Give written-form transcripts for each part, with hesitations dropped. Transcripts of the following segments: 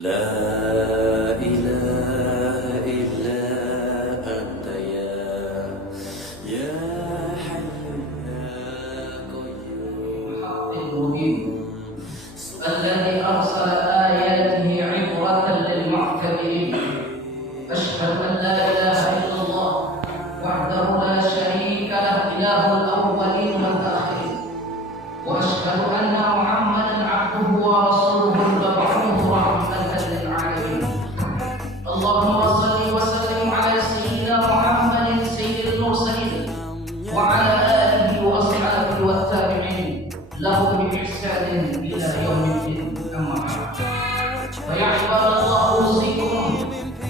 لا إله إلا أنت يا حي يا قيوم الحق المبين الذي أرسل آياته عبرة للمعتبرين. أشهد أن لا إله إلا الله وحده لا شريك له إله الأولين والآخرين، وأشهد أن محمدا عبده ورسوله المبعوث رحمة للعالمين. اللهم صل وسلم على سيدنا محمد سيد المرسلين وعلى آله وأصحابه والتابعين لهم بإحسان إلى يوم الدين. أما بعد، فيا عباد الله أوصيكم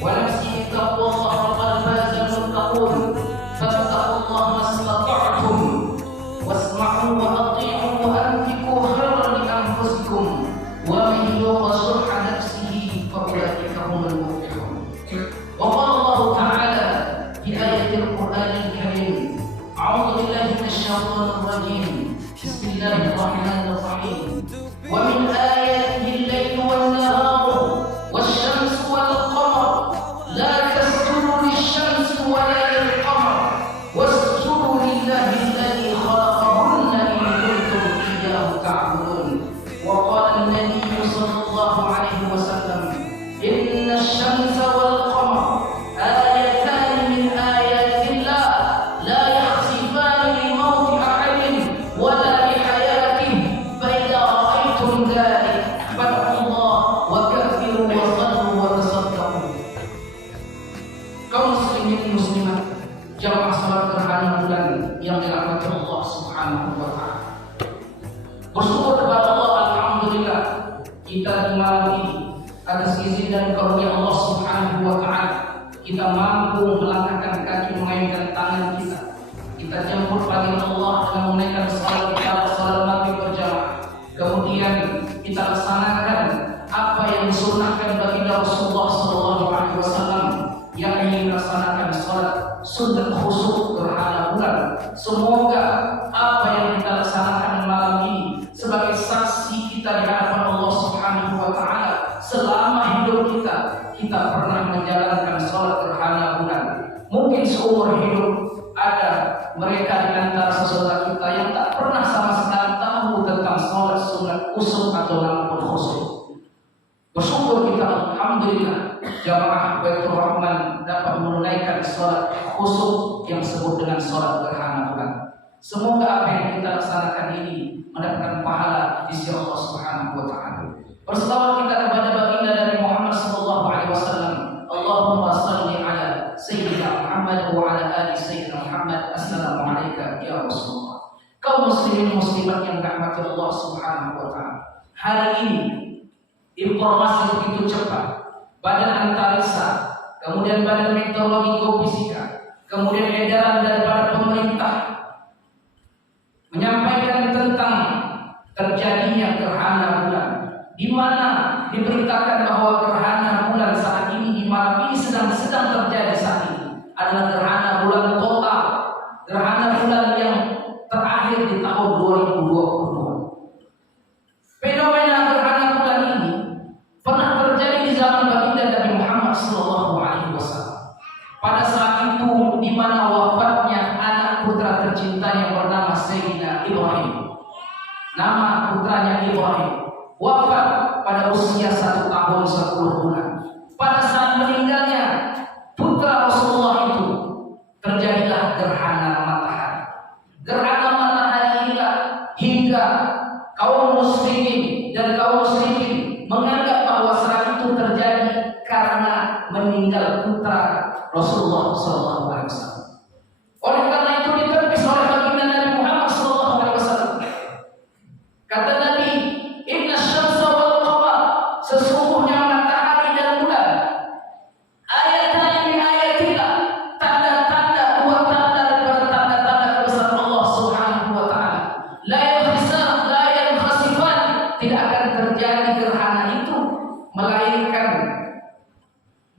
ونفسي بتقوى الله فقد فاز المتقون. فاتقوا الله ما استطعتم واسمعوا وأطيعوا وأنفقوا خيرا لأنفسكم ومن يوق شح نفسه فأولئك هم المفلحون. وقال الله تعالى في آية القرآن الكريم: أعوذ بالله من الشيطان الرجيم، بسم الله الرحمن الرحيم. ومن آياته الليل والنهار والشمس والقمر لا تسجدوا للشمس ولا للقمر واسجدوا لله الذي خلقهن إن كنتم إياه تعبدون. وقال النبي صلى الله عليه وسلم: إن الشمس والقمر آيتان من آيات الله لا يخسفان لموت أحد ولا لحياته، فإذا رأيتم ذلك فاتقوا الله وكبروا وصلوا وتصدقوا. Kaum muslimin muslimat, jamaah salat gerhana bulan yang dirahmati Allah Subhanahu wa taala. Bersyukur kepada Allah, alhamdulillah, kita di malam ini atas izin dan karunia Allah Subhanahu wa taala kita mampu melangkahkan kaki, mengayunkan tangan kita. Kita jemput panggilan Allah dengan menunaikan salat maghrib berjamaah. Kemudian kita laksanakan apa yang disunnahkan baginda Rasulullah SAW, yakni melaksanakan salat sunat khusyuk gerhana bulan. Semoga apa yang kita laksanakan malam ini sebagai saksi kita di hadapan Allah Subhanahu wa taala selama hidup kita pernah menjalankan salat gerhana bulan. Mungkin seumur hidup ada mereka di antara saudara kita yang tak pernah sama sekali tahu tentang salat sunat khusyuk atau nampun khusyuk. Bersyukur kita, alhamdulillah, jamaah Baitur Rahman dapat menunaikan salat khusyuk yang disebut dengan salat gerhana bulan. Semoga apa yang kita laksanakan ini mendapatkan pahala di sisi Allah Subhanahu wa taala. Berselawat kita kepada baginda Nabi Muhammad sallallahu alaihi wasallam. Allahumma shalli ala sayyidina Muhammad wa ala ali sayyidina Muhammad. Assalamu alayka ya Rasulullah. Kaum muslimin muslimat yang dirahmati Allah Subhanahu wa taala. Hari ini informasi begitu cepat. Badan Antariksa, kemudian Badan Meteorologi Geofisika, kemudian edaran daripada pemerintah menyampaikan tentang terjadinya gerhana bulan, di mana diberitakan bahwa gerhana bulan saat ini di malam ini sedang terjadi saat ini adalah gerhana bulan total, gerhana bulan yang terakhir di tahun 2022. Fenomena gerhana bulan ini pernah terjadi di zaman baginda Nabi Muhammad SAW. Pada saat itu di mana wafatnya anak putra tercinta yang bernama Sayyidina Ibrahim. Nama putranya Ibrahim wafat pada usia 1 tahun 10 bulan. Pada saat meninggalnya putra Rasulullah itu terjadilah gerhana matahari. Gerhana matahari inilah hingga kaum muslimin dan kaum muslimin menganggap bahwa saat itu terjadi karena meninggal putra Rasulullah SAW. Oleh karena itu ditepis oleh baginda Nabi Muhammad SAW. Kata Nabi, Inna syamsa wal qamar, sesungguhnya matahari dan bulan, ayatan min ayatillah, tanda-tanda, dua tanda daripada tanda-tanda kebesaran Allah Subhanahu wa taala. La yankhasifan, tidak akan terjadi gerhana itu melahirkan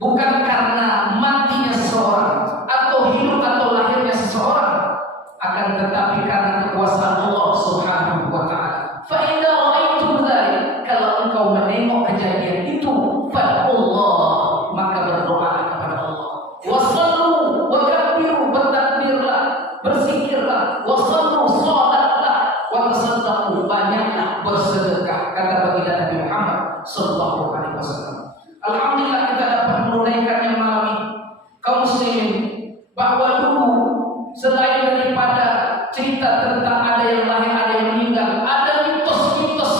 bukan karena matinya seseorang atau hidup atau lahirnya seseorang, akan tetapi karena kekuasaan Allah Subhanahu wa taala. Fa idza ra'aitum dzalik, kalau engkau menengok kejadian itu, wasallam. Alhamdulillah kita dapat menunaikannya malam ini. Kaum muslimin, bahwa dulu selain daripada cerita tentang ada yang lahir, ada yang meninggal, ada mitos-mitos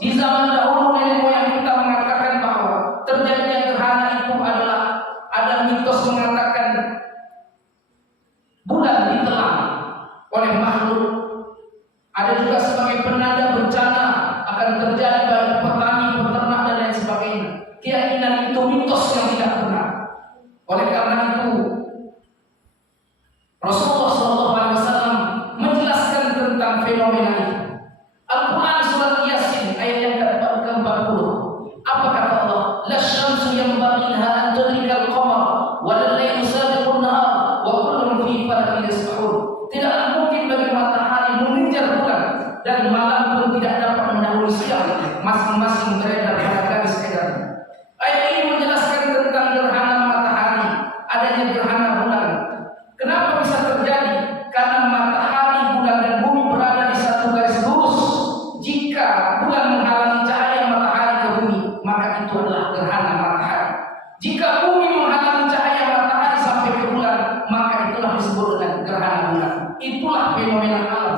di zaman dahulu nenek moyang kita mengatakan bahwa terjadinya gerhana itu adalah ada mitos mengatakan bulan ditelan oleh makhluk. Ada juga sebagai penanda bencana akan terjadi bagi petani, peternak dan lain sebagainya. Keyakinan itu mitos yang tidak benar. Oleh karena itu Rasulullah SAW menjelaskan tentang fenomena ini. Al-Quran surat Yasin ayat yang ke-40. Apa kata Allah? La syamsu yanbaghi laha an tudrika al-qamar wa al-laylu sabiqun nahar wa kullun fi falakin yasbahun. Tidaklah mungkin bagi matahari mengejar bulan dan malam pun tidak dapat mendahului siang, masing-masing beredar pada garis edarnya. Ayat ini menjelaskan tentang gerhana matahari, adanya gerhana bulan. Kenapa bisa terjadi? Karena matahari, bulan dan bumi berada di satu garis lurus. Jika bulan menghalangi cahaya matahari ke bumi, maka itu adalah gerhana matahari. Jika bumi menghalangi cahaya matahari sampai ke bulan, maka itulah disebut dengan gerhana bulan. Itulah fenomena alam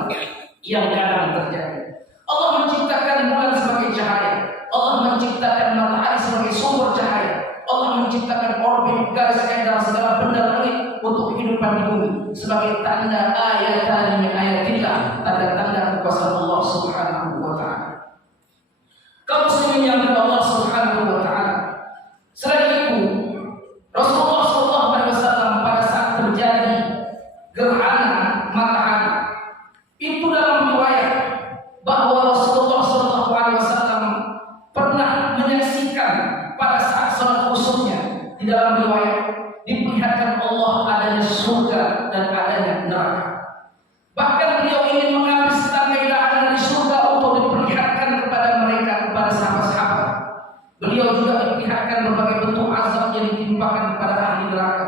yang kadang terjadi. Allah menciptakan bulan sebagai cahaya. Allah menciptakan matahari sebagai sumber cahaya. Allah menciptakan orbit, garis edar, segala benda langit untuk kehidupan di bumi sebagai tanda ayat-ayat min ayatillah, tanda-tanda kekuasaan Allah Subhanahu wa taala. Kaum muslimin yang dirahmati Allah Subhanahu wa taala. Selain itu, Rasulullah SAW pada saat terjadi gerhana matahari, itu dalam riwayat bahwa Rasulullah SAW pernah menyaksikan pada saat salat khususnya, di dalam riwayat diperlihatkan Allah adanya surga dan adanya neraka. Bahkan beliau ingin mengambil setangkai dahan dari surga untuk diperlihatkan kepada mereka, kepada sahabat-sahabat. Beliau juga diperlihatkan berbagai bentuk azab yang ditimpakan kepada ahli neraka.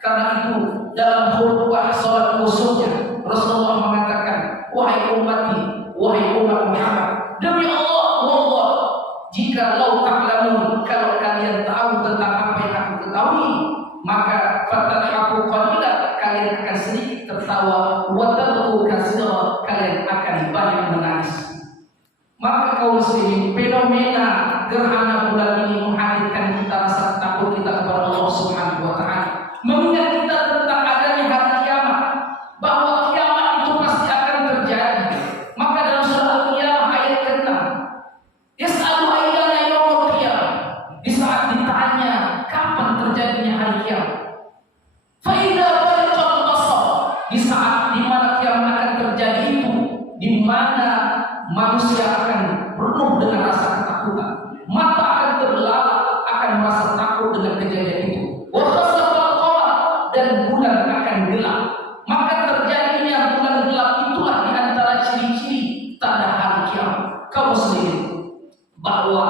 Karena itu dalam khutbah salat khususnya Rasulullah mengatakan, wahai ummati, wahai umat Muhammad, demi Allah, wallah, jika lau ta'lamun, kalau kalian tahu tentang apa yang aku ketahui, maka fatadhaku qalila, kalian akan sedikit tertawa, wa tadhu katsira, kalian akan banyak menangis. Maka kaum muslimin, fenomena gerhana bulan ini menghadirkan kita rasa takut kita kepada Allah Subhanahu wa taala. Mengingat kita tentang adanya hari kiamat, bahwa kiamat itu pasti akan terjadi. Maka dalam surah Al-Qiyamah ayat ke-6, yas'alu ayyana yaumul qiyamah, di saat ditanya kapan terjadinya hari kiamat. Fa idza bariqal basar, di saat di mana kiamat akan terjadi itu, di mana manusia akan penuh dengan rasa ketakutan, mata akan terbelalak, akan merasa takut dengan kejadian itu. Wa khasafal qamar, dan bulan akan gelap. Maka terjadinya bulan gelap itulah di antara ciri-ciri tanda hari kiamat. Kaum muslimin, bahwa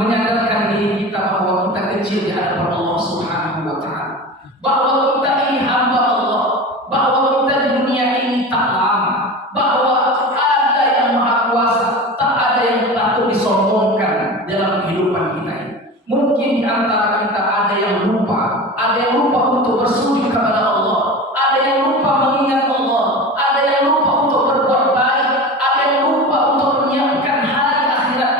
menyadarkan diri kita bahwa kita kecil di hadapan Allah Subhanahu wa taala, bahwa kita ini hamba Allah, bahwa kita di dunia ini tak lama, bahwa ada yang maha kuasa, tak ada yang patut disombongkan dalam kehidupan kita ini. Mungkin di antara kita ada yang lupa, ada yang lupa untuk bersujud kepada Allah, ada yang lupa mengingat Allah, ada yang lupa untuk berbuat baik, ada yang lupa untuk menyiapkan hari akhirat.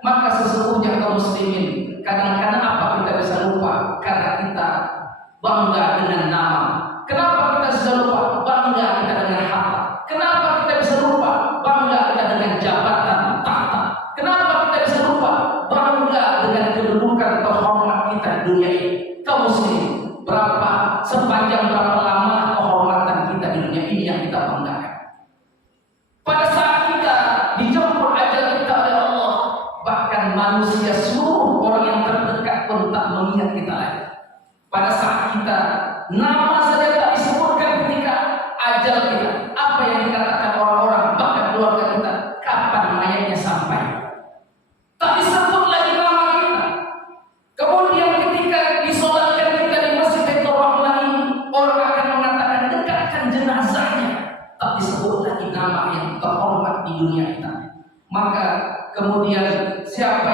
Maka sesungguhnya kaum muslimin, kadang-kadang apa kita bisa lupa? Karena kita bangga dengan nama. Kenapa kita bisa lupa? Bangga kita dengan harta. Kenapa kita bisa lupa? Bangga kita dengan jabatan, tahta. Kenapa kita bisa lupa? Bangga dengan kedudukan terhormat kita di dunia ini. Kaum muslimin, sepanjang berapa lama kehormatan kita di dunia ini yang kita banggakan? Pada saat kita dijemput ajal kita oleh Allah, bahkan manusia, seluruh orang yang terdekat pun tak mengingat kita lagi. Pada saat kita nama saja tak disebutkan ketika ajal kita, apa yang dikatakan orang-orang, bahkan keluarga kita, kapan mayatnya sampai? Tak disebut lagi nama kita. Kemudian ketika disolatkan kita di Masjid Baitur Rahman ini, orang akan mengatakan dekatkan jenazahnya, tak disebut lagi nama yang terhormat di dunia kita. Maka kemudian siapa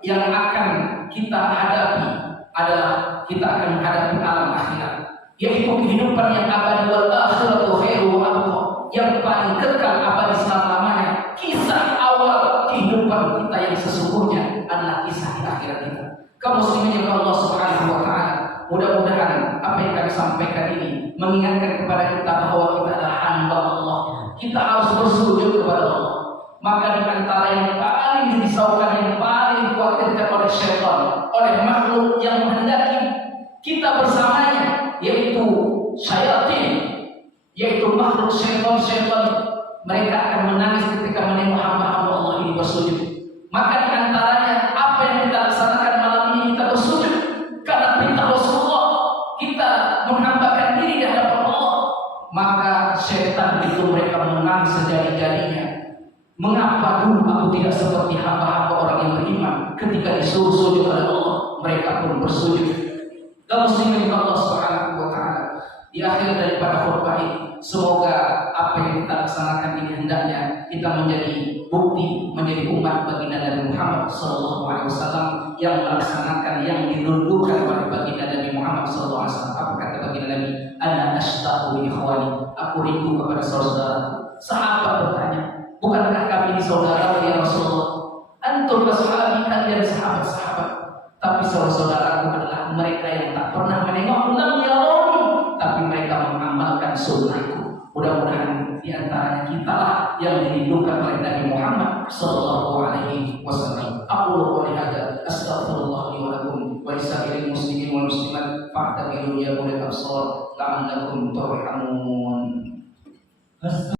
yang akan kita hadapi adalah kita akan menghadapi alam akhirat, yaitu kehidupan yang abadi wal akhiratu khairu wa abqa, yang paling kekal abadi selama-lamanya. Kisah awal kehidupan kita yang sesungguhnya adalah kisah di akhirat kita. Kaum muslimin yang Allah Subhanahu wa taala, mudah-mudahan apa yang kami sampaikan ini mengingatkan kepada kita bahwa kita adalah hamba Allah. Kita harus bersujud kepada Allah. Maka di antara yang paling dirisaukan, yang paling dikhawatirkan oleh syaitan, oleh makhluk yang menghendaki kita bersamanya, yaitu syaitan, yaitu makhluk syaitan. Mereka akan menangis ketika menengok hamba-hamba Allah ini bersujud. Maka di antaranya apa yang kita laksanakan malam ini, kita bersujud karena perintah Rasulullah, kita menghambakan diri di hadapan Allah. Maka syaitan itu mereka menangis sejadi-jadinya. Mengapa dulu aku tidak seperti hamba-hamba orang yang beriman? Ketika disuruh sujud oleh Allah, mereka pun bersujud. Kaum muslimin Allah Subhanahu wa taala, di akhir daripada khutbah ini, semoga apa yang kita laksanakan ini hendaknya kita menjadi bukti, menjadi umat baginda Nabi Muhammad SAW yang melaksanakan yang dirundukkan oleh baginda Nabi Muhammad SAW. Apa kata baginda Nabi? Ana ashtaqu li ikhwani, aku rindu kepada saudara. Sahabat bertanya, bukankah kami ini saudara ya Rasulullah? Antum ashabi, kalian sahabat-sahabat. Tapi saudara-saudaraku adalah mereka yang tak pernah menengok lam yarawni, tapi mereka mengamalkan sunnahku. Mudah-mudahan di antaranya kita lah yang dirindukan oleh Nabi Muhammad sallallahu alaihi wasallam. Aqulu qouli hadza astaghfirullah li wa lakum wa lisa'iril muslimin wal muslimat fa'tabiru ya ulil absar la'allakum turhamun.